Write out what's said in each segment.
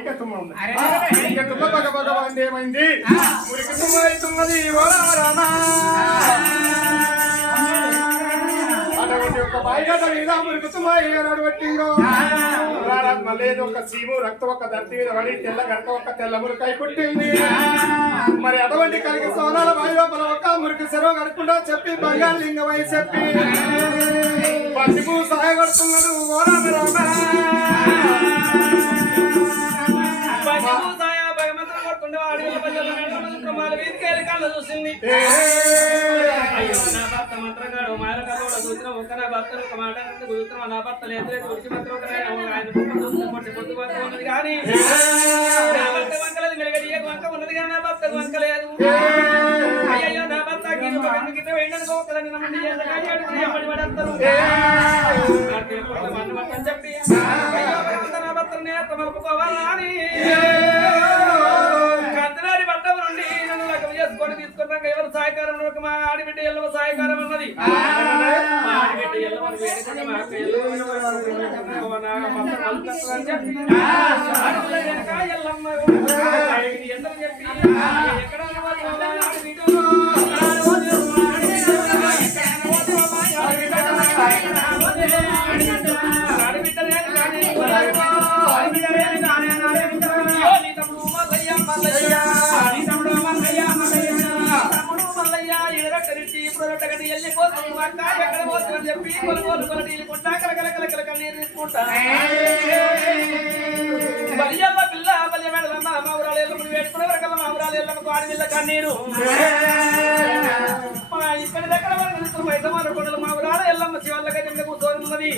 నీకే తుమ్మ ఉంది. నీకే తుమ్మ భగభగవాన్ ఏమైంది? మురికి తుమ్మ అవుతున్నది అటువంటి ఒక బాయిగడ్డ మీద మురికి తుమ్మ ఏనాడు పెట్టిందో మళ్ళీ ఒక సీము రక్తం ఒక ధర్తి మీద పడి తెల్ల గడక ఒక తెల్ల మురికాయ పుట్టింది. మరి అటువంటి కలిగి సోనాల బాయి లోపల ఒక మురికి సెలవు కడుకుండా చెప్పి బంగారు లింగమై చెప్పి పసిపు సహాయపడుతున్నాడు ఓరామ రామ. చూసింది మంత్రగాడు మారకాడు చూసిన ఒక నా భర్త ఒక మాట కూర్చున్నాం నా భర్త లేదు ఉడికి మంత్రం ఉన్నది కానీ నా భర్త వంకలేదు మెరుగడి వంక ఉన్నది కానీ నా భర్తకు వంకలేదు. అయ్యో నా భర్త గిట్ట వేయండి నమ్మండి చెప్పి నా భర్తని మలుపుకోవాలా అని కందనాడి పట్టం నుండి నన్ను లగ్గం చేసుకొని తీసుకున్నాక ఎవరు సహాయకారం మా ఆడిబిడ్డ ఎల్లవ సహాయకారం అన్నది. మా ఆడిబిడ్డ ఎల్లవని వేడుకుంటే మా అక్క అని చెప్పి ఎల్లమ్మ ఎందరూ చెప్పి ఎక్కడ చెప్పి కొనుక్కుంటా కలకల కన్నీరు తీసుకుంటా బలియమ్మ పిల్ల బల్య మేడలమ్మ మావురాలు ఎల్లమ్మని వేడుకునే వరకల్లా మావురాలు ఎల్లమ్మకు ఆడపిల్ల కన్నీరు ఇక్కడ దగ్గర వరకు మైసమాన కొండలు మావురాలు ఎల్లమ్మ శివల్ల గజంగా కూర్చొని ఉన్నది.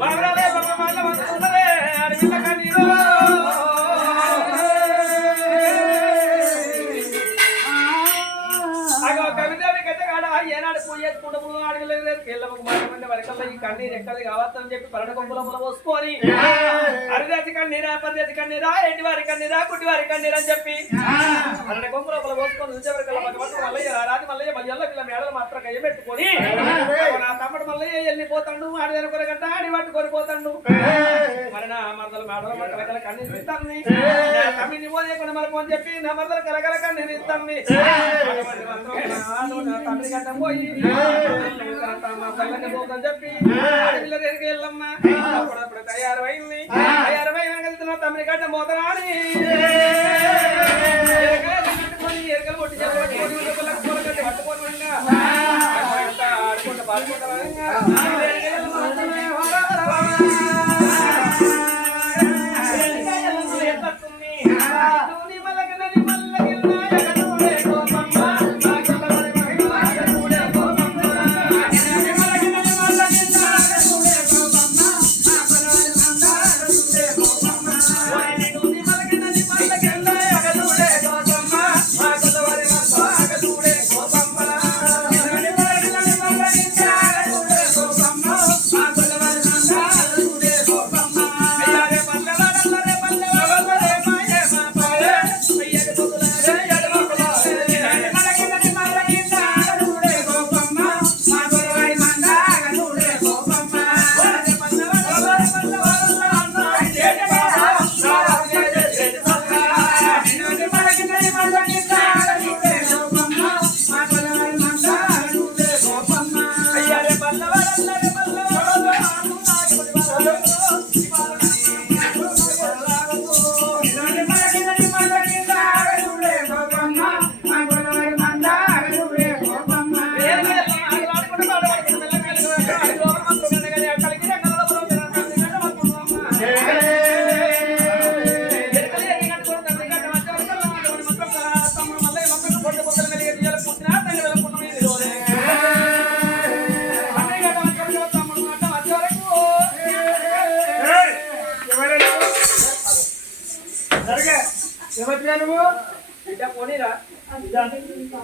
మావురాలు ఎల్లమ్మ మళ్ళీ ఉన్నదే ఆడపిల్ల కన్నీరు. ఏనాడు పూజ చేసుకుంటూ ఆడలేదు ఎల్లమ్మకు మాటమంటే వరకల్లా ఈ కన్నీరు ఎక్కడి కావద్దని చెప్పి పరడ కొంపుల పోసుకొని అరిదేసి కన్నీరా పరదేసి కన్నీరా ఎంటి వారి కన్నీరా కుట్టి వారి కన్నీరా అని చెప్పి పరడ కొంపుల పోసుకొని చూసేవరకల్లా భగవంతుడు మల్లయ్య రాజు మల్లయ్య మధ్యలో పిల్ల మేడలు మాత్రం కయ్య పెట్టుకొని నా తమ్ముడు మల్లయ్య వెళ్ళిపోతాడు ఆడిదాని కొరగంట ఆడి పట్టుకొని పోతాడు. మరి నా మరదలు మేడలు కలకల కన్నీరు ఇస్తాను తమ్మిని పోలేకుండా మనకు అని చెప్పి నా మరదలు కలకల కన్నీరు ఇస్తాను. తండ్రి గంట పోయి చెప్పి వెళ్ళమ్మ అప్పుడప్పుడు తయారైంది. తయారైన తమ్మిడి గంట మోతరాని ఎరకలు కొట్టి పట్టుకోని ఆడుకుంటా పాడుకుంటా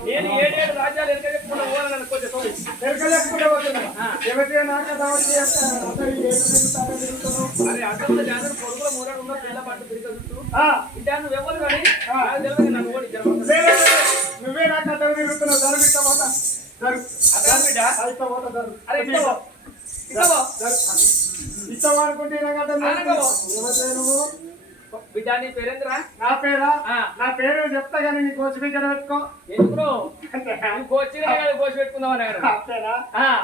నేను 7 రాజ్యాలు ఎరకలేకుండా పోవాలని కొడుకుల మూరాడు ఉన్న పిల్ల పట్టు తిరుగుతూ ఇటా నువ్వు ఎవరు కానీ నాకు ఓడి నువ్వే నాకు అర్థం తిరుగుతున్నావు జరుగుతా ఇష్టం అనుకుంటే నువ్వు బిడ్డ నీ పేరేంద్రా? నా పేరా? నా పేరు చెప్తా కానీ నీ కోచి బిడ్డ పెట్టుకో. ఎందుకు కోచి పెట్టుకుందాం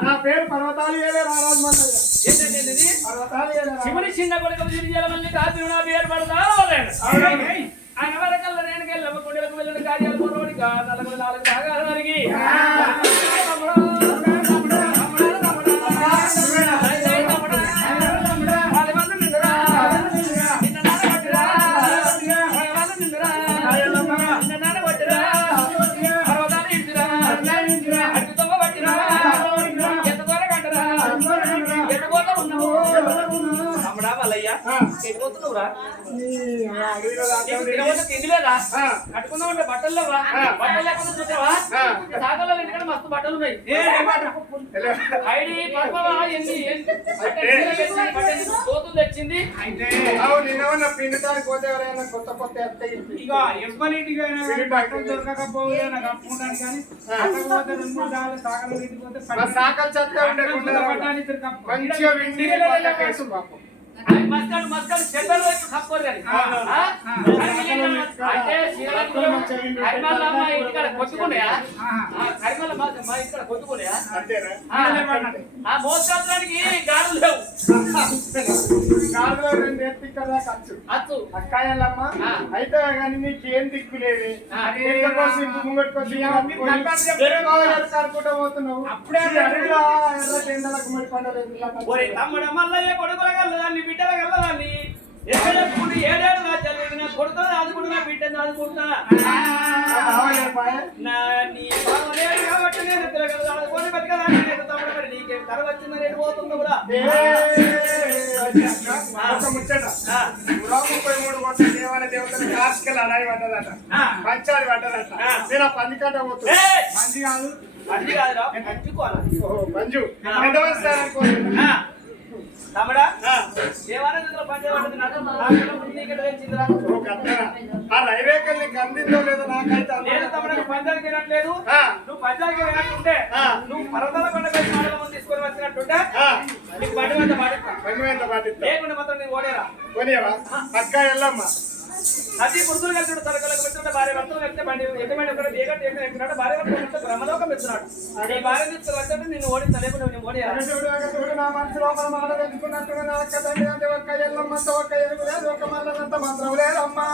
నా పేరు పర్వతాలు ఏలే రారాజు మల్లయ్య. ఏంటంటే పర్వతాలు ఏలే శివుని చిన్న కొడుకు తిరిగి కాదు నా పేరు పడతా ఆయన వరకల్లా నేను వెళ్ళమ్మ కొండలకు వెళ్ళిన కార్యాలు పోరవాడి నలుగురు 4 భాగాలు వరిగి కట్టుకుందామంటే బట్టలు లేవా? బట్టలు లేకుండా చూసావా? సాగలో ఇంటికాడ మస్తు బట్టలు ఉన్నాయి. దోతులు తెచ్చింది. పిండితానికి పోతే ఎవరైనా కొత్త కొత్త దొరకకపోతే నాకు అప్పుకుంటాను కానీ సాకలు చక్కగా ఉండకుండా మంచిగా విండి మస్కల్ చెడ్డలు తప్పరు కానీ అంటే ఇక్కడ కొట్టుకున్నాయా? మా ఇక్కడ కొట్టుకున్నాయా? మోసానికి గాలు లేవు. అక్కాయల్లమ్మ అయితే కానీ నీకేం దిక్కులేవి కనుకుంటా పోతున్నావు. అప్పుడే ఎండలకు మరి పండలేదు తమ్ముడ మల్లయ్య కొడుకుల కలదాన్ని బిడ్డల కలదాన్ని ఎక్కడెప్పుడు 7 ఏళ్ళు చదివిన కొడుకులు ఆదుకుంటున్నా బిడ్డను ఆదుకుంటున్నా నీ బావలేడు కాబట్టి నేను పిల్లలు ఆదుకొని బతకదాన్ని తమ్ముడు. మరి నీకేం కర వచ్చిందని ఎటు పోతుందో కూడా 33 కోట్ల దేవాలయ దేవతలు కార్షికలు అడాయి పడ్డదట, పంచాది పడ్డదట. నేను ఆ పంది కట్ట పోతున్నా. మంచి కాదు మంచి కాదురా మంచుకోవాలి. మంజు పెద్దవస్తారనుకోండి తమ్ముడా దేవాలయంలో పంచబడ్డది ఆ రైరేకల్ నీకు అందిందో లేదో నాకైతే నేను తమ్ముడు పంచానికి వెళ్ళట్లేదు. నువ్వు పంచానికి వెళ్ళినట్టుంటే నువ్వు పర్వతాల కొండ పెట్టి మాటల ముందు తీసుకొని వచ్చినట్టుంటే నీకు బండి మీద పాటిస్తా లేకుండా మాత్రం నేను ఓడేరా కొనియవా అక్క వెళ్ళమ్మా. నది పురుషులు కలిసి తలకలకు పెట్టుకుంటే భార్య భర్తలు కలిస్తే బండి ఎటువంటి ఒకటి దిగట్టు ఎక్కినట్టు భార్య భర్తలు బ్రహ్మలోకం పెడుతున్నాడు. నీ భార్య తీసుకుని వచ్చేట్టు నేను ఓడిస్తా లేకుండా నేను ఓడియా నా మనసు లోపల మాట తెలుసుకున్నట్టుగా నా అక్క తండ్రి అంటే ఒక్క ఎల్లమ్మంత ఒక్క ఎరుగు లేదు, ఒక మల్లన్నంత మంత్రం లేదమ్మా.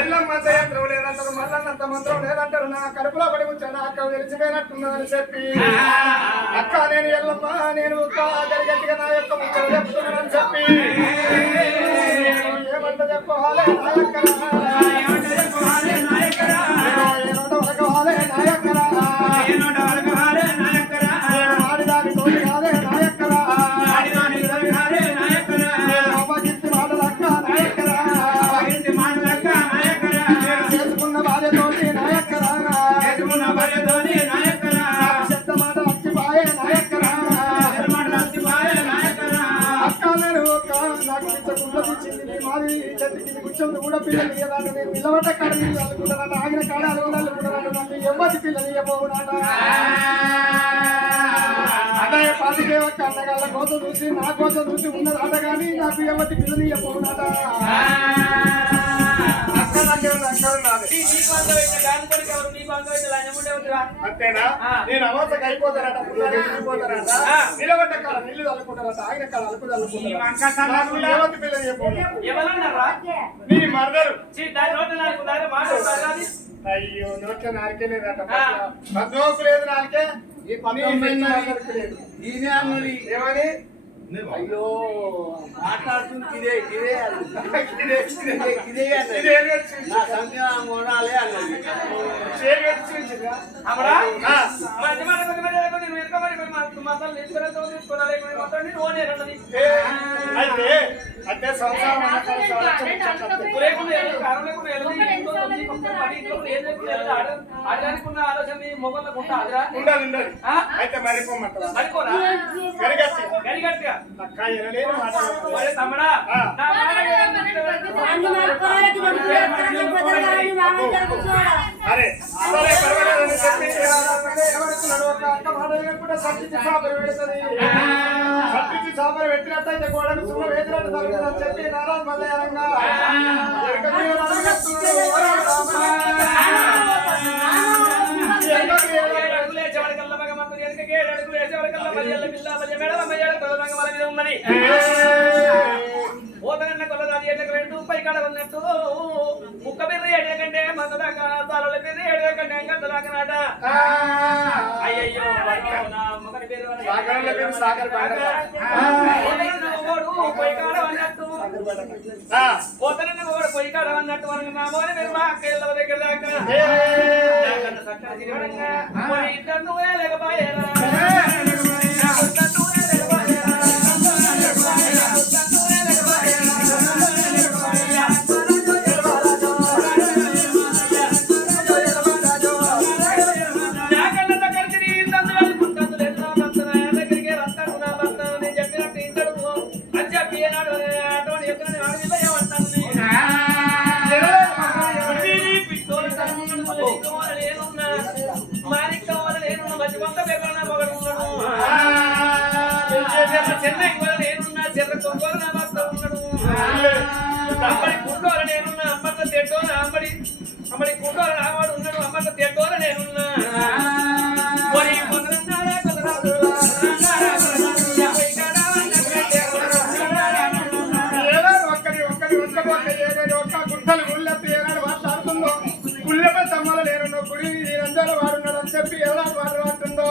ఎల్లమ్మంత యంత్రం లేదంటారు, మల్లన్నంత మంత్రం లేదంటారు. నా కడుపులో పడి వచ్చాను అక్క తెలిసిపోయినట్టున్నదని చెప్పి అక్క నేను ఎల్లమ్మ నేను గట్టిగా నా యొక్క ముక్కలు చెప్తున్నానని చెప్పి ఏమంట చెప్పాలి ఆడిదాని తోటి కాదే నాయక్కరా, అమ్మగిత్తి మాటలక్క నాయక్కరా, చేసుకున్న భార్యతోటి నాయక్కరా, చెత్త మాట లక్ష్మిపాయే నాయక్కరా. అక్క నేను నాకు గుర్తించింది మాది చెట్టుకి గుచ్చంలో కూడా పిల్లలు ఇవ్వాలంటే నేను నిలబడ్డ కాడ నీళ్ళు అనుకుంటాను, ఆగిన కాడ అనుకుంటాను. నాకు ఎవరి పిల్లలు ఇవ్వబోనాట అదే పాతికేవక్క అన్నగాళ్ళ కోసం చూసి నా కోసం చూసి ఉన్నది ఆట కానీ నాకు ఎవరి పిల్లలు ఇవ్వబోనాట. అంతేనా? నేను అమాసకి అయిపోతారట, నిలబడ్డ కాడ నీళ్ళు అనుకుంటారట, ఆగిన కాడ అనుకుంటారు. పిల్లలు నీ మరదరు అయ్యో నోట్ల నారికే లేదట, పద్మోకు లేదు నారికే లేదు. ఏమని అయ్యో మాట్లాడుతుంది ఇదే ఇదే నా సంధ్య కొనాలి అన్నది. అయితే అంటే సంసారం అన్న కానీ లేకుండా కారణం లేకుండా వెళ్ళదు ఇంట్లో వచ్చి మొత్తం పని ఇంట్లో ఏం లేకుండా ఆడడానికి ఉన్న ఆలోచన మొబైల్లో ఉంటా అదిరా ఉండాలి ఉండాలి అయితే మరిపోమంటారా మరిపోరా గరిగట్టి గరిగట్టిగా అక్క ఎనలేని మాట ఒరే తమ్ముడా నా మాట అరే సరే పర్వాలేదని చెప్పి ఏమనుకున్నాడు ఒక అక్క మాట వినకుండా సత్తికి సాపరి పెడుతుంది సత్తికి సాపరి పెట్టినట్టయితే గోడకు సున్న వేసినట్టు తగ్గుతుందని చెప్పి నారాయణ మల్లయ్యంగా పోతనన్న కొల్లదాది ఏటకు రెండు పైకాడ ఉన్నట్టు ముక్క బిర్ర ఏడకంటే మంద దాకా తాళల బిర్ర ఏడకంటే గంట దాకా నాట అయ్యయ్యో నా మొగని పేరు పొయ్యికాడ అన్నట్టు పోతనన్న కూడా పొయ్యికాడ అన్నట్టు మనకు నా మోని మీరు మా అక్క ఇళ్ళ దగ్గర దాకా సక్కర తిరగడంగా ఇద్దరు లేకపోయారా చెన్నై నేనున్నా చెర్ర కొంగోలు నా భర్త ఉన్నాడు అమ్మడి కుండోల నేనున్నా అమ్మట తేటోల అమ్మడి కుండోల నావాడు ఉన్నాడు అమ్మట తేటోల నేనున్నా గుంటలు గుళ్ళెత్తి ఏనాడు మాట్లాడుతుందో గుళ్ళెపై తమ్మల నేనున్నా గుడి నీరందరూ వాడున్నాడు అని చెప్పి ఏనాడు వాడు అంటుందో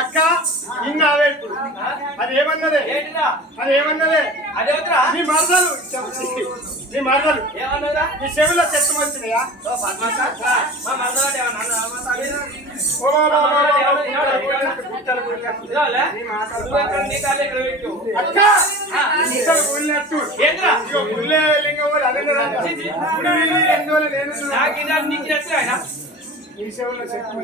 అక్క ఇంకా అవే ఇప్పుడు అది ఏమన్నదే అది ఏమన్నదే నీ మరదలు నీ చెవులో చెట్టు మంచిదయా ఈ సేవలో శక్తి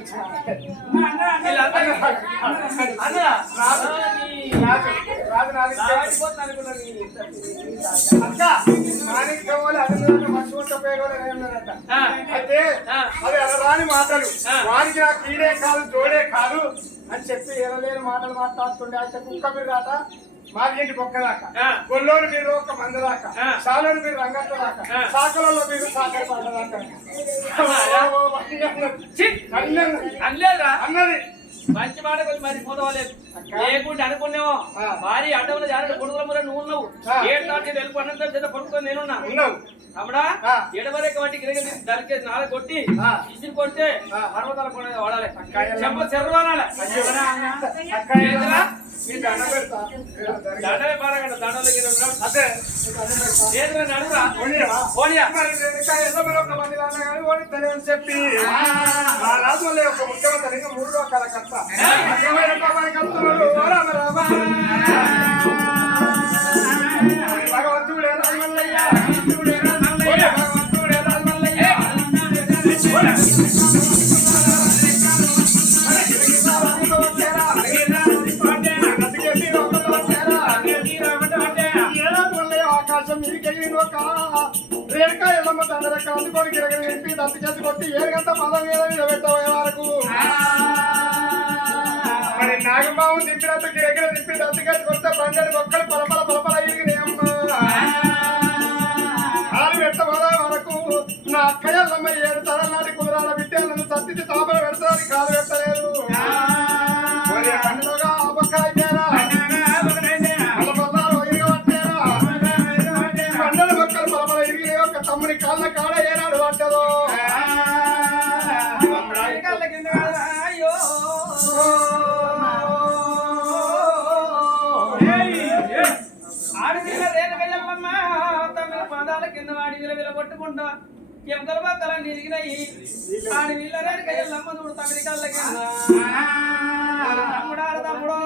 అయితే అది అనరాని మాటలు వానికి నాకు ఈడే కాదు జోడే కాదు అని చెప్పి ఎనలేని మాటలు మాట్లాడుతుండే అయితే కుక్క మీరు రాట మాదింటి పొక్క దాకా గొల్లోని మీరు ఒక మంద దాకా సాలోని మీరు రంగట్ల దాకా సాకలలో మీరు సాకర పంట దాకా అన్నది మంచి మాట కొంచెం మర్చిపోతావాలేదు లేకుంటే అనుకున్నావు భారీ అడ్డవులు జాగ్రత్త కొడుకుల ముర నువ్వు ఉన్నావు ఏడు దాటి వెళ్ళి పన్నంత పడుకొని నేనున్నా అమ్మడా ఎడవరేక వాటి గిరగ దరికేసి నాలుగు కొట్టి ఇసిరి కొడితే పర్వతాల కూడా వాడాలి చెంప చెర్రు అనాలి దండలే పారగంట దండలకి అదే అడుగురా చెప్పి మా రాజుల యొక్క ముఖ్యమంత్రి 3 రకాల కర్త భగవంతుడే రామల్లయ్య ఆకాశం రేణుకా ఎల్లమ్మ తండ్రి అందుకొని గిరగని ఎంపి దత్తి చేసి కొట్టి 7 గంట పదం మీద నిలబెట్టబోయే వరకు మరి నాగబాబు దింపినట్టు గిరగిర దింపి దత్తి కట్టి కొడితే బండెడు మొక్కలు పలపల ఇరిగినాయమ్మ ఆలు పెట్టబోయే వరకు నా అక్క ఎల్లమ్మ 7 తరాల నాటి కుదరాల బిడ్డలను సత్తి తాపలు పెడతారని కాలు పెట్టలేదు పండుగగా అబక్క అయిపోయారా అల్ల బొల్లాలు ఇరగబట్టారా ఎంకల పక్కలన్నీ ఇరిగినాయి ఆడి వీళ్ళ కయ్యమ్మ చూడు తమిళ కళ్ళకి తమ్ముడా తమ్ముడు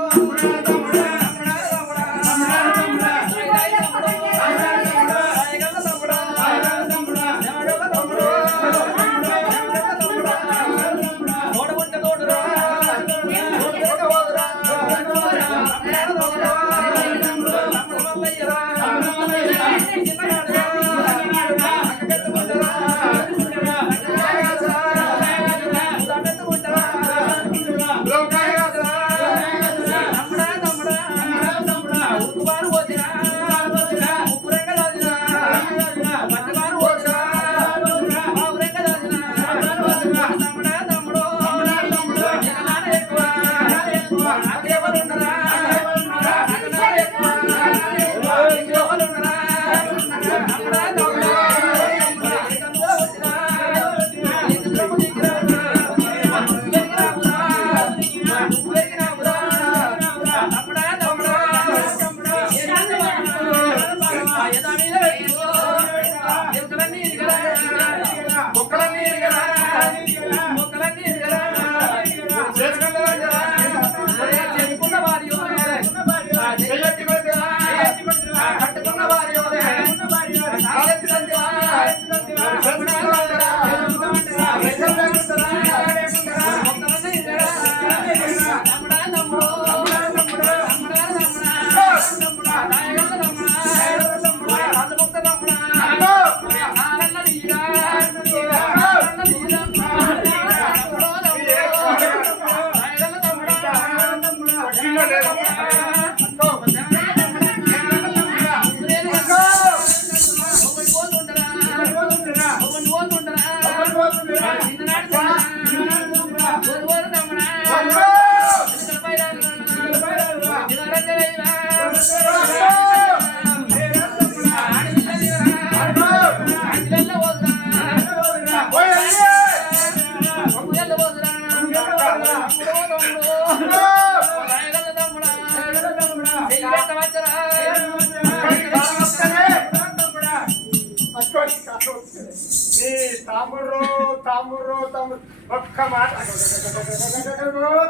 తమ్ముడు తమ్ముడు తమ్ముడు ఒక్క మాట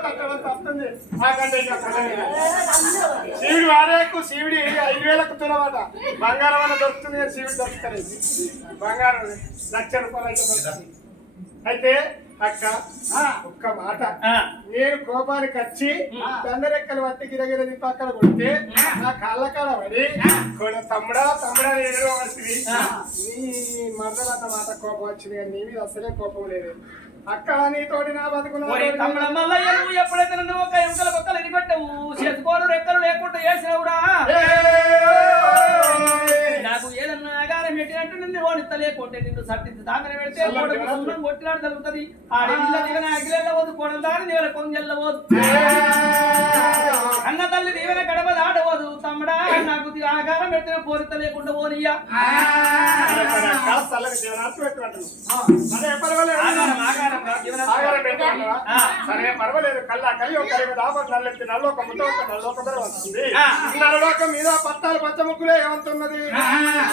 తట్టడం తప్పుతుంది శివుడు వారేకు శివుడి 5,000 తులమాట బంగారం అన్న దొరుకుతుంది కానీ శివుడు దొరుకుతుంది బంగారం ₹1,00,000 అయితే దొరుకుతుంది అయితే అక్క ఒక్క మాట నేను కోపానికి వచ్చి దండరెక్కలు పట్టి గిరగిర పక్కన కొడితే నా కాళ్ళ కాడ పడి తమ్ముడా తమ్ముడా ఏదో వస్తుంది నీ మరదలంత మాట కోపం వచ్చింది కానీ నీ మీద అసలే కోపం లేదు అక్క నీతోటి నా బతుకున్నా నువ్వు ఎప్పుడైతే నువ్వు ఒక ఎంకల పక్కలు ఎనిపెట్టావు చేసుకోరు రెక్కలు లేకుండా వేసినవురా నాకు ఏదన్నా ఆగారం పెట్టినట్టు నిన్ను ఓడిస్తలేకుంటే నిన్ను సర్టించి దాంగన పెడితే కొట్టినాడు జరుగుతుంది ఆడి దివన అగిలెళ్ళవద్దు కొడలు దాని దివన కొంగెళ్ళవద్దు అన్న తల్లి దివన గడప దాడవద్దు తమ్ముడా నాకు ఆగారం పెట్టిన పోరిత లేకుండా పోనియ్యా సరే పర్వాలేదు కల్లా కలిగి ఒక నల్లెత్తి నల్లోక నల్లోక వస్తుంది నల్లలోక మీద పట్టాలు పచ్చముక్కులే ఏమంటున్నది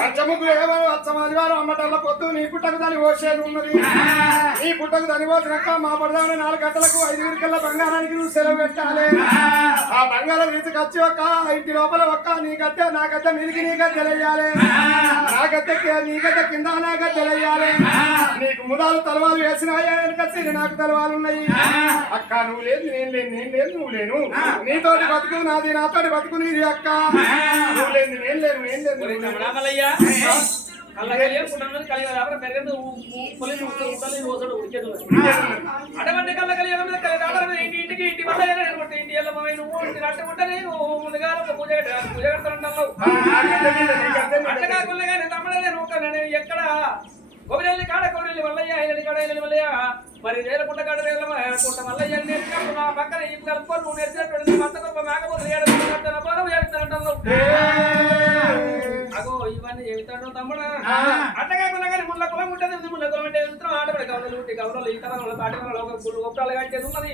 పచ్చముక్కులు ఏమని వచ్చమాదివారం అమ్మటల్ల పొద్దు నీ పుట్టకు దాని ఓసేది ఉన్నది నీ పుట్టకు దాని పోసినాక మా పడదామని 4 గంటలకు 5 కల్లా బంగారానికి నువ్వు సెలవు పెట్టాలి ఆ బంగారం రీతికి వచ్చి ఒక ఇంటి లోపల ఒక్క నీ గద్దె నా గద్దె మీదికి నీ గద్దె తెలియాలి నా గద్దె నీ గద్దె కింద నా గద్దె తెలియాలి నీకు ముదాలు తలవాలు వేసినాయా వెనకొచ్చి నాకు తలవాలు ఉన్నాయి అక్క నువ్వు లేదు నేను లేను నేను లేదు నువ్వు లేను నీతోటి బతుకు నాది నాతోటి బతుకు నీది అక్క నువ్వు లేదు నేను లేను నేను లేదు అటువంటి కళ్ళ కలిగి ఇంటికి ఇంటి వల్ల ఇంటి అట్టుకుంటే ముందుగా పూజ కడతాను అట్లా కాకుండా కానీ తమ్ముడే నువ్వు ఎక్కడ కొబ్బరి కాడ కొబ్బరి వల్లయ్య ఐదు కాడ ఐదు వల్లయ్య మరి రేల పుట్ట కాడ రేల పుట్ట వల్లయ్య నేర్చుకుంటూ నా పక్కన ఈ కలుపుకొని నువ్వు నేర్చినట్టు మత గొప్ప మేకపోతే అగో ఇవన్నీ చెబుతాడు తమ్ముడు అట్లా కాకుండా కానీ ముళ్ళ కులం ఉంటుంది ముళ్ళ కులం అంటే వెళ్తున్నాం ఆడపడి గౌరలు ఉట్టి గౌరలు ఈ తరంలో తాటి గొప్పలు కట్టేది ఉన్నది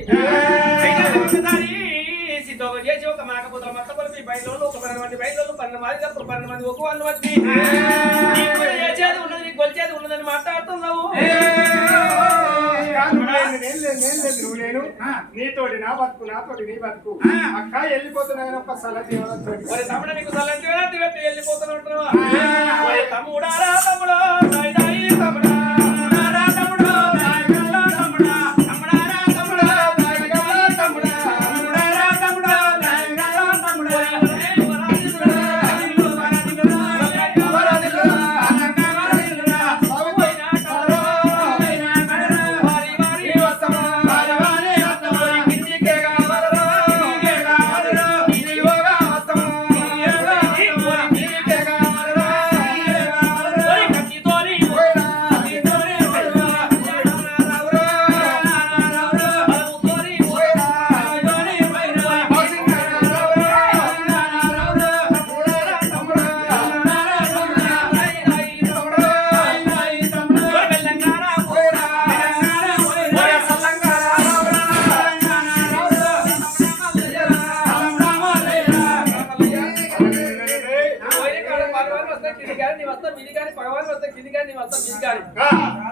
సిద్ధోగా చేసి ఒక మేకపోతుల మత కొలిపి బయలు ఒక 12 మంది బయలు 12 మంది 12 మంది ఒక 100 మంది చేసేది ఉన్నది కొలిచేది ఉన్నదని మాట్లాడుతున్నావు. నువ్వు నేను నీతోటి నా బతుకు నాతోటి నీ బతుకు అక్క వెళ్ళిపోతున్నాయని ఒక సలహా మరి తమ్ముడు నీకు సలంటి పెట్టి వెళ్ళిపోతున్నా ఉంటున్నావా? మరి తమ్ముడారా తమ్ముడు దాయి దాయి తమ్ముడా తమ్ముడా తమ్ముడా తమ్ముడా తమ్ముడారా తమ్ముడా దాయి దాయి తమ్ముడా తమ్ముడారా తమ్ముడా దాయి దాయి తమ్ముడా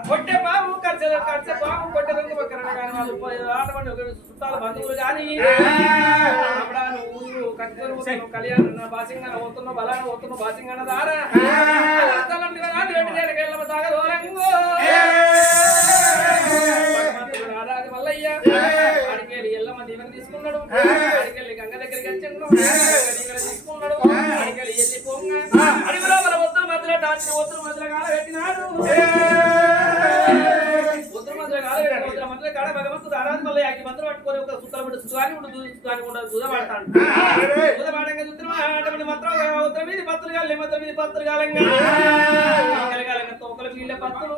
కొట్టే బాబు కడిచే బాబు కొట్టే కానీ వాళ్ళు ఆటపడి చుట్టాలు బంధువులు కానీ నువ్వు కట్టుకొని కళ్యాణ బాసింగన పోతున్నావు బలాన పోతున్నావు బాసింగన దారా రారాజు మల్లయ్య అడికెళ్ళి ఎల్లమ్మ దీవెన తీసుకున్నాడు అడికెళ్ళి గంగ దగ్గరికి వచ్చిండు తీసుకున్నాడు అడికెళ్ళి వెళ్ళి పొంగ అడిగి లోపల వద్దు మధ్యలో డాక్టర్ వద్దు మధ్యలో కాల పెట్టినాడు వద్దు మధ్యలో కాల పెట్టిన మధ్యలో కాడ భగవంతుడు ఆరాధన మల్లయ్య అగ్గి మంత్రం పట్టుకొని ఒక సుత్తల పడి సుతాని ఉండదు దూదపడతాడు దూదపడంగా చూస్తున్నా మాత్రం ఉత్తర మీద పత్తులు కాలి మధ్య మీద పత్తులు కాలంగా కలగాలంగా తోకల వీళ్ళ పత్తులు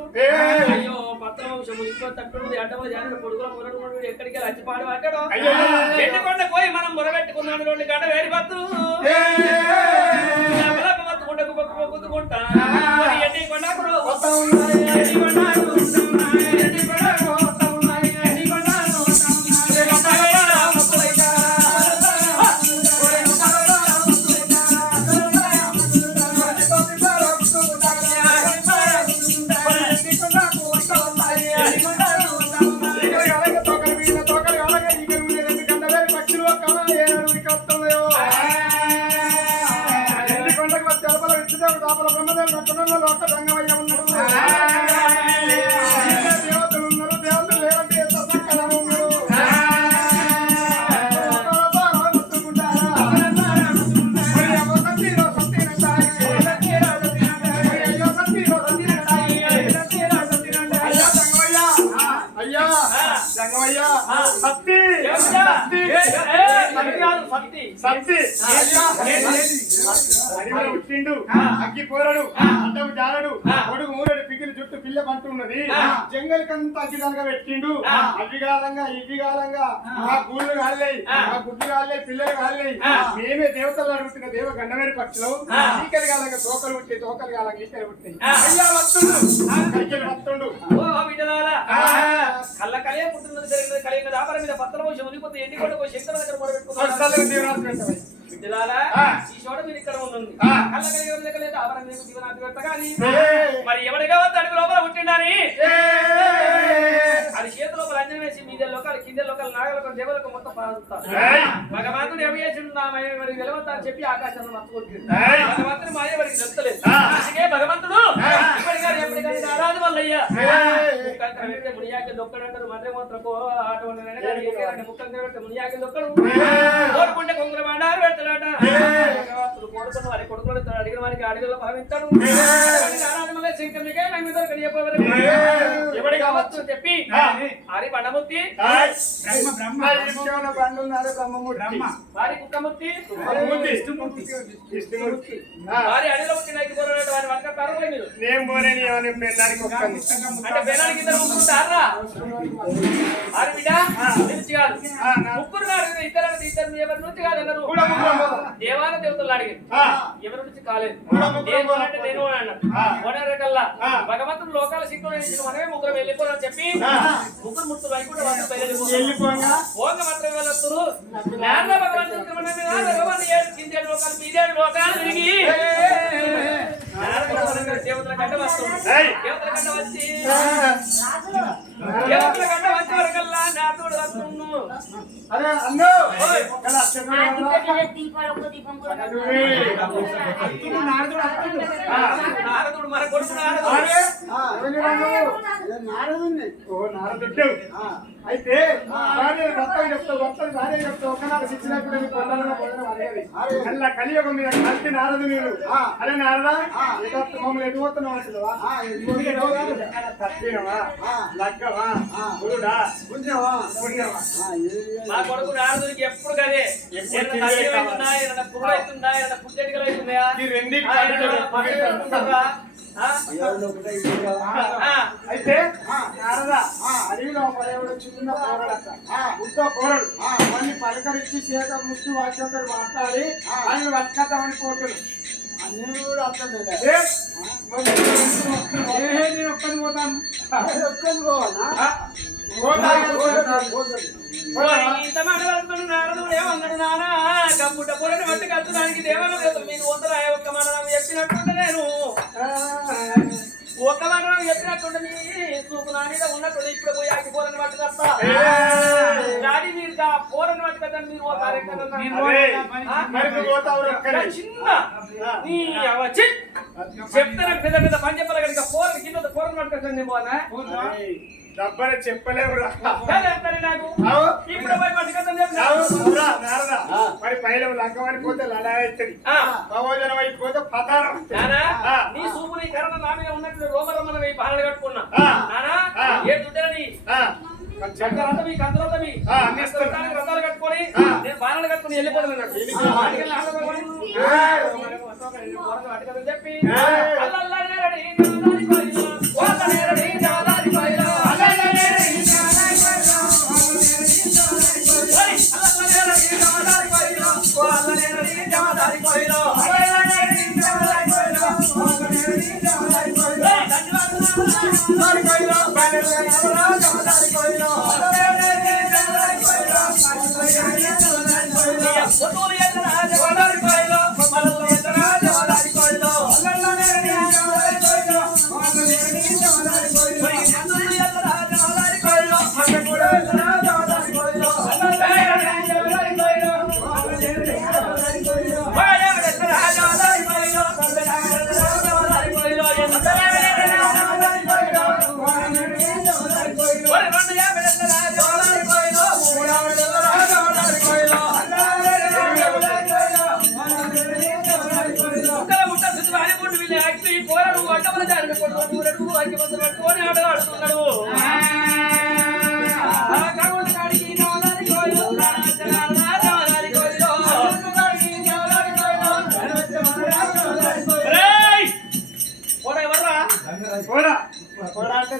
అయ్యో పత్తుల వంశము ఇంకో తట్టుడు అడ్డమని జాగ్రత్త పొడుగుల మురడు ఎక్కడికి రచ్చిపాడు పట్టాడు ఎండుకొండ పోయి మనం మొరబెట్టుకున్నాడు 2 గంట వేడి పత్తులు పత్తుకుంటకు పొక్కుకుంటా ఎన్ని కొండకు పుట్టిండు అగ్గి పోరడు అడ్డము జారడు కొడుకు మూరడు పిగిలి జుట్టు పిల్ల పంటున్నది జంగలికంతా అగ్గిదాలుగా పెట్టిండు అగ్గిగాలంగా ఇవ్విగాలంగా ఆ గూళ్ళు కాళ్ళయి ఆ గుడ్లు కాళ్ళయి పిల్లలు కాళ్ళయి మేమే దేవతలు అడుగుతున్న దేవ గండవేరి పక్షులు ఈకలు కాలంగా తోకలు పుట్టాయి తోకలు కాలంగా ఈకలు పుట్టాయి అయ్యా వస్తుండు కైకలు వస్తుండు కళ్ళ కలియ పుట్టినది జరిగినది కలిగిన వ్యాపారం మీద పత్రం వచ్చి ఉనిపోతే ఎన్ని కూడా శంకర దగ్గర మొదలుపెట్టుకున్నాడు ఈ చోట మీరు ఇక్కడ ఉండండి కళ్ళ కలిగి ఆభరణ దీవనాన్ని పెట్టగాని మరి ఎవరి కావచ్చు అడుగు లోపల పుట్టిండని అది చేతి లోపల అంజన వేసి మీద లోకాలు కింద లోకాలు నాగలకు దేవలకు మొత్తం పారుతారు భగవంతుడు ఏమి చేసిండు నా మరి వెలవద్దా అని చెప్పి ఆకాశాన్ని మత్తుకొట్టిండు భగవంతుడు మాయ వారికి తెలుస్తలేదు అందుకే భగవంతుడు ఇప్పటికాని ఎప్పటికాని ఆరాధన వల్లయ్యా మునియాకి దొక్కడంటారు మంత్రి మూత్రకు ఆటో ముక్కలు పెడితే మునియాకి దొక్కడు కోరుకుంటే కొంగుల బండారు పెడతాడట కొడుకున్న వారి కొడుకులు అడిగిన వారికి అడిగిలో భావిస్తాడు శంకరునికే ఎవడి కావచ్చు చెప్పి హరి బండమూర్తి వారి కుక్కమూర్తి వారి అడిలో పుట్టినకి పోరాడు వారి వంట కారు మీరు అంటే బెల్లానికి ఇద్దరు ముగ్గురు తారా ఆరు బిడ్డ నిలిచి కాదు ముగ్గురు కాదు ఇద్దరు ఎవరి నుంచి కాదన్నారు దేవాల దేవతలు అడిగారు ఎవరి నుంచి కాలేదు అంటే నేను అన్నా భగవంతుడు లోకాల శిక్షణ మనమే ముగ్గురు వెళ్ళిపోవాలని చెప్పి ముగ్గురు ముగ్గురు వైకుంఠ పోంగ మాత్రం వెళ్ళొస్తారు నాన్న భగవంతుడు కిందేడు లోకాలు మీదేడు లోకాలు తిరిగి దేవతల కంటే ఏయ్. దేవతల గంట వచ్చి దేవతల గంట వచ్చే వరకల్లా నాతోడు వస్తున్నాను. అరే అన్నో ఓయ్. కదా చెన్నై నారదుడు మన కొడుకు నారదుడు. అరే నారదుణ్ణి ఓ నారదుడు అయితే భార్య భర్తకు చెప్తావు భర్తకు భార్య చెప్తావు ఒకనాడు శిక్షణ అలా కలియుగం మీద కలిసి నారదు మీరు అరే నారదా మమ్మల్ని ఎటుపోతున్నావు అంటున్నావా తప్పినవా లగ్గవా గురుడా పుణ్యవా మా కొడుకు నారదుడికి ఎప్పుడు కదే పుట్టెటికలు అవుతున్నాయా ఈ రెండింటి అయితే నారదా అడవిలో పడేవాడు చిన్న పోరడట ఉత్త పోరడు మళ్ళీ పలకరించి చేత ముష్టి వాక్యంతో మాట్లాడి ఆయన పట్టుకొద్దామని పోతున్నాడు నేను కూడా అర్థం నేను ఒక్కని పోతాను ఒక్కని ఇంత మాట వరకు నారదుడు ఏమన్నాడు నానా కమ్ముట పొరని బట్టి కత్తడానికి దేవన మీరు వందరా ఒక్క మాట నాకు చెప్పినట్టుంటే నేను ఒక్క మాట నాకు చెప్పినట్టుంటే మీ చూపు నా మీద ఉన్నట్టు ఇప్పుడు పోయి ఆకి పోరని బట్టి కస్తా డాడీ మీరు పోరని బట్టి కట్టండి మీరు పోతారు చిన్న నీ చెప్తాను పెద్ద పెద్ద పని చెప్పాలి కనుక పోరని కింద పోరని బట్టి కట్టండి పోనా డబ్బని చెప్పలేవురా ఇప్పుడు పోయి బట్టి కట్టండి మరి పైలం లంకమని పోతే లడా అవుతుంది ప్రయోజనం అయిపోతే పతారం నీ సూపు నీ కరణ నా మీద ఉన్నట్టు రోమరమ్మని మీ బాణలు కట్టుకున్నా నానా ఏ దుడ్డని చక్కరంతా మీ కంతరంతా మీ రథాలు కట్టుకొని నేను బాణాలు కట్టుకుని వెళ్ళిపోతాను చెప్పి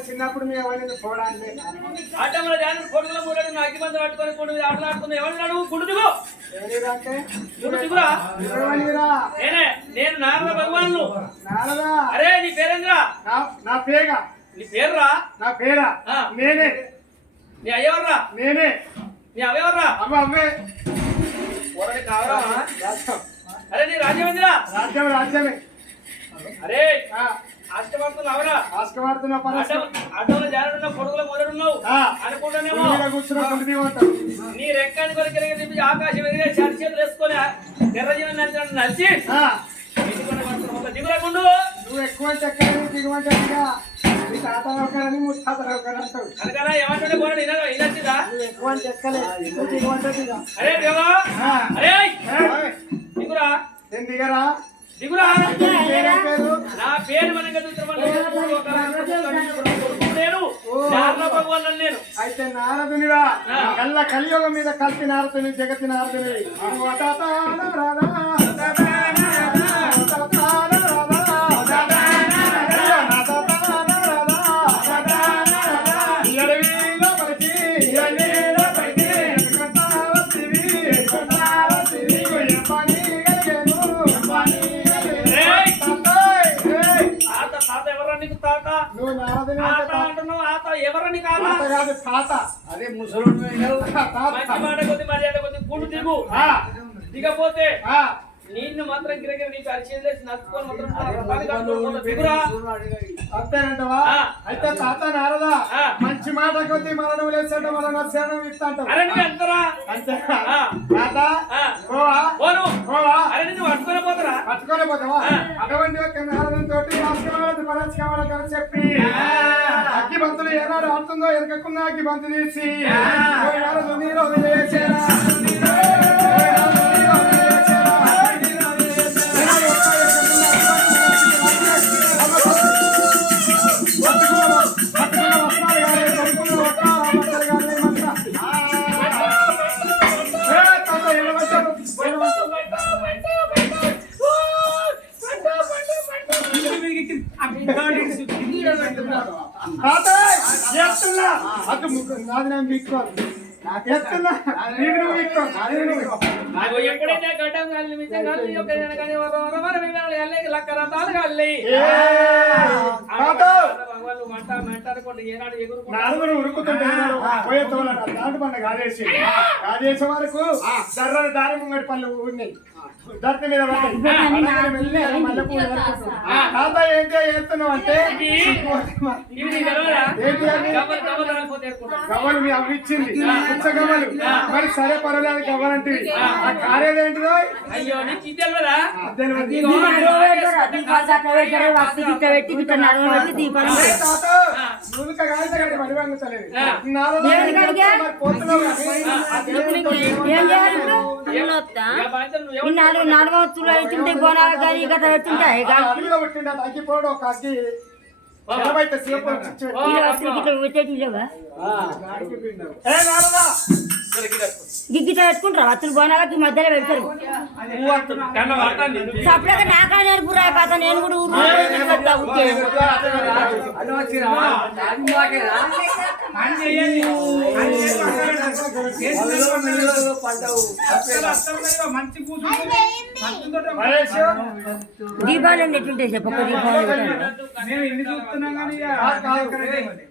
చిన్నప్పుడు మీ ఎవరైనా పోడా అంటే ఆటంలో జాను కొడుకుల మూడడు నా అగ్గిమంది పట్టుకొని కొడు ఆటలాడుతున్నా ఎవరు గుడు దిగు ఎవరిదంటే గుడు దిగురా నేనే నేను నారద భగవాన్ను నారదా అరే నీ పేరేంద్ర నా పేగా నీ పేరురా నా పేరా నేనే నీ అయ్యవర్రా నేనే నీ అవ్వెవర్రా అమ్మ అమ్మే ఒరని కావరామా అరే నీ రాజ్యమేంద్ర రాజ్యమే అరే ఆస్కమాడుతున్నా అవరా ఆస్కమాడుతున్నా అడ్డంలో జారుడున్న కొడుకుల మొదలున్నావు అనుకుంటానేమో నీ రెక్కాన్ని కొరికి తిప్పి ఆకాశం ఎదిగే చర్చ చేతులు వేసుకొని ఎర్రజీవన్ నడిచి నడిచి దిగురకుండు నువ్వు ఎక్కువ చెక్కని దిగుమంటే మీ తాత ఒకరని ముత్తాత ఒకరు అంటావు అందుకనా ఏమంటే పోరాడు ఇనొచ్చిందా నువ్వు ఎక్కువ చెక్కలే దిగుమంటే అరే దేవా అరే దిగురా నేను దిగరా దిగురా పేరు నా పేరు మనకి నేను నారద భగవాన్ నేను అయితే నారదునివా కళ్ళ కలియుగం మీద కలిపి నారదుని జగతి నారదుని అదే ముసలి మర్యాద కొద్ది గుండు దిగు దిగపోతే నిన్ను మాత్రం గిరగిర నీకు అరిచేది లేచి నచ్చుకొని మాత్రం రథాన్ని కట్టుకోకుండా దిగురా. అంతేనంటవా ఆ. అయితే తాత నారదా ఆ. మంచి మాట కొద్ది మరణం లేచంట మనం నచ్చాను ఇస్తాంట అరే నువ్వు ఎంతరా? అంతే ఆ. తాత ఆ. పోవా పోను. పోవా అరే నువ్వు పట్టుకొని పోతురా? పట్టుకొని పోతావా ఆ. అటువంటి ఒక నారదం తోటి రాసుకోవాలి మనసు కావాలి అని చెప్పి అగ్గి బంతులు ఏనాడు ఆడుతుందో ఎరగకుండా అగ్గి బంతు తీసి నారదు నీరు వదిలేసేరా. నాకు ఎప్పుడైతే గడ్డం కాలి నిమిషం కాలి ఎప్పుడైనా కానీ వరవర వినాలి అల్లే లక్క రథాలు కాలి భగవాన్ మంట మంట అనుకోండి ఏనాడు కాజేసే వరకు దర్రని దారి ముంగడి పళ్ళు ఉన్నాయి దర్త మీద తాత ఏంటి చేస్తున్నావు అంటే ఇవి నీ తెలవదా? ఏంటి అని గవ్వలు గవ్వలు రాలిపోతే ఏరుకుంటా. గవ్వలు మీ అవి ఇచ్చింది గవ్వలు మరి సరే పర్వాలేదు గవ్వలంటే ఆ కార్యాలేంటిదో అయ్యో నీకు ఇది తెలవదా? తాత నువ్వు కాగిత కంటే మరి వంగుతలేదు ఇక బాధ్యత నువ్వు ఎవరు? నాలుగవచ్చులు అవుతుంటే బోనాలు కానీ గత పెట్టుంటాయి పుట్టిండ అగ్గిపోడు ఒక అగ్గి ఎనభైతే సేపు పెట్టేటి లేవా ఏ నారదా గిగ్గిట పెట్టుకుంటారు అచ్చులు బోనాలకి మధ్యలో పెడతారు కన్న వాడతాండి. సపరేట్గా నాకా నేర్పురా కథ నేను కూడా ఊరు దీపాలు ఎట్లుంటాయి చెప్ప దీపాలు కాదు